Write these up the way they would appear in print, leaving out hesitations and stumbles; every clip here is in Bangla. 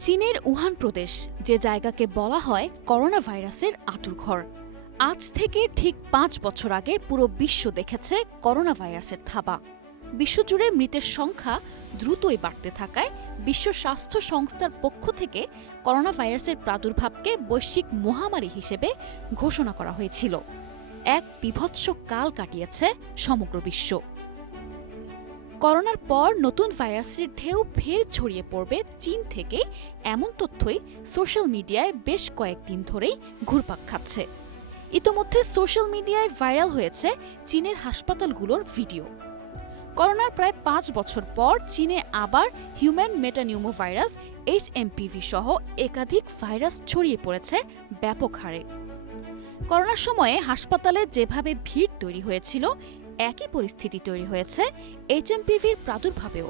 চীনের উহান প্রদেশ, যে জায়গাকে বলা হয় করোনা ভাইরাসের আঁতুড়ঘর, আজ থেকে ঠিক ৫ বছর আগে পুরো বিশ্ব দেখেছে করোনা ভাইরাসের থাবা। বিশ্বজুড়ে মৃতের সংখ্যা দ্রুতই বাড়তে থাকায় বিশ্ব স্বাস্থ্য সংস্থার পক্ষ থেকে করোনা ভাইরাসের প্রাদুর্ভাবকে বৈশ্বিক মহামারী হিসেবে ঘোষণা করা হয়েছিল। এক বীভৎস কাল কাটিয়েছে সমগ্র বিশ্ব। করোনার পর নতুন ভাইরাসের ঢেউ ফের ছড়িয়ে পড়বে চীন থেকে, এমন তথ্যই সোশ্যাল মিডিয়ায় বেশ কয়েকদিন ধরেই ঘুরপাক খাচ্ছে। ইতোমধ্যে সোশ্যাল মিডিয়ায় ভাইরাল হয়েছে চীনের হাসপাতালগুলোর ভিডিও। করোনার প্রায় ৫ বছর পর চীনে আবার হিউম্যান মেটানিউমোভাইরাস HMPV সহ একাধিক ভাইরাস ছড়িয়ে পড়েছে ব্যাপক হারে। করোনার সময়ে হাসপাতালে যেভাবে ভিড় তৈরি হয়েছিল, একই পরিস্থিতি তৈরি হয়েছে HMPVর প্রাদুর্ভাবেও।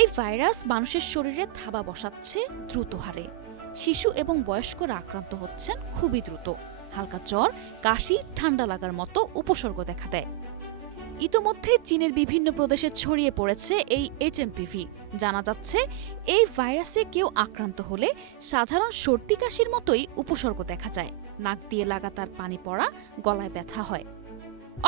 এই ভাইরাস মানুষের শরীরে থাবা বসাচ্ছে দ্রুত হারে। শিশু এবং বয়স্করা আক্রান্ত হচ্ছেন খুবই দ্রুত। হালকা জ্বর, কাশি, ঠান্ডা লাগার মতো উপসর্গ দেখা দেয়। ইতোমধ্যে চীনের বিভিন্ন প্রদেশে ছড়িয়ে পড়েছে এই HMPV। জানা যাচ্ছে এই ভাইরাসে কেউ আক্রান্ত হলে সাধারণ সর্দি কাশির মতোই উপসর্গ দেখা যায়। নাক দিয়ে লাগাতার পানি পড়া, গলায় ব্যথা হয়।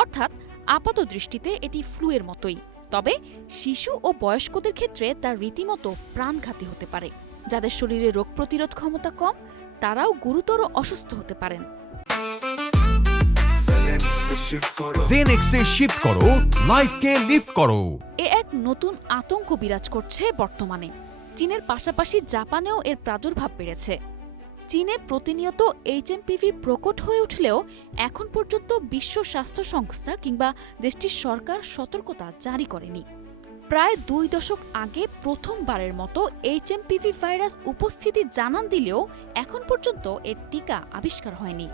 অর্থাৎ আপাত দৃষ্টিতে এটি ফ্লুয়ের মতোই। তবে শিশু ও বয়স্কদের ক্ষেত্রে তা রীতিমতো প্রাণঘাতী হতে পারে। যাদের শরীরে রোগ প্রতিরোধ ক্ষমতা কম, তারাও গুরুতর অসুস্থ হতে পারেন। জেনেক্সে শিফট করো, লাইফকে লিফট করো। এ এক নতুন আতঙ্ক বিরাজ করছে বর্তমানে। চীনের পাশাপাশি জাপানেও এর প্রাদুর্ভাব বেড়েছে। চীনে প্রতিনিয়ত HMPV প্রকট হয়ে উঠলেও এখন পর্যন্ত বিশ্ব স্বাস্থ্য সংস্থা কিংবা দেশটির সরকার সতর্কতা জারি করেনি। প্রায় ২ দশক আগে প্রথমবারের মতো HMPV ভাইরাস উপস্থিতি জানান দিলেও এখন পর্যন্ত এর টিকা আবিষ্কার হয়নি।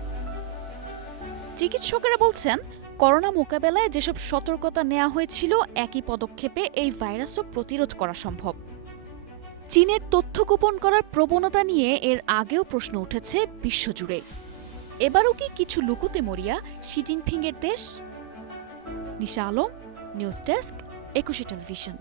চিকিৎসকেরা বলছেন, করোনা মোকাবেলায় যেসব সতর্কতা নেওয়া হয়েছিল, একই পদক্ষেপে এই ভাইরাসও প্রতিরোধ করা সম্ভব। চীনের তথ্য গোপন করার প্রবণতা নিয়ে এর আগেও প্রশ্ন উঠেছে বিশ্বজুড়ে। এবারও কি কিছু লুকোতে মরিয়া শি জিনপিংয়ের দেশ? নিশা আলম, নিউজ ডেস্ক, ২১ টেলিভিশন।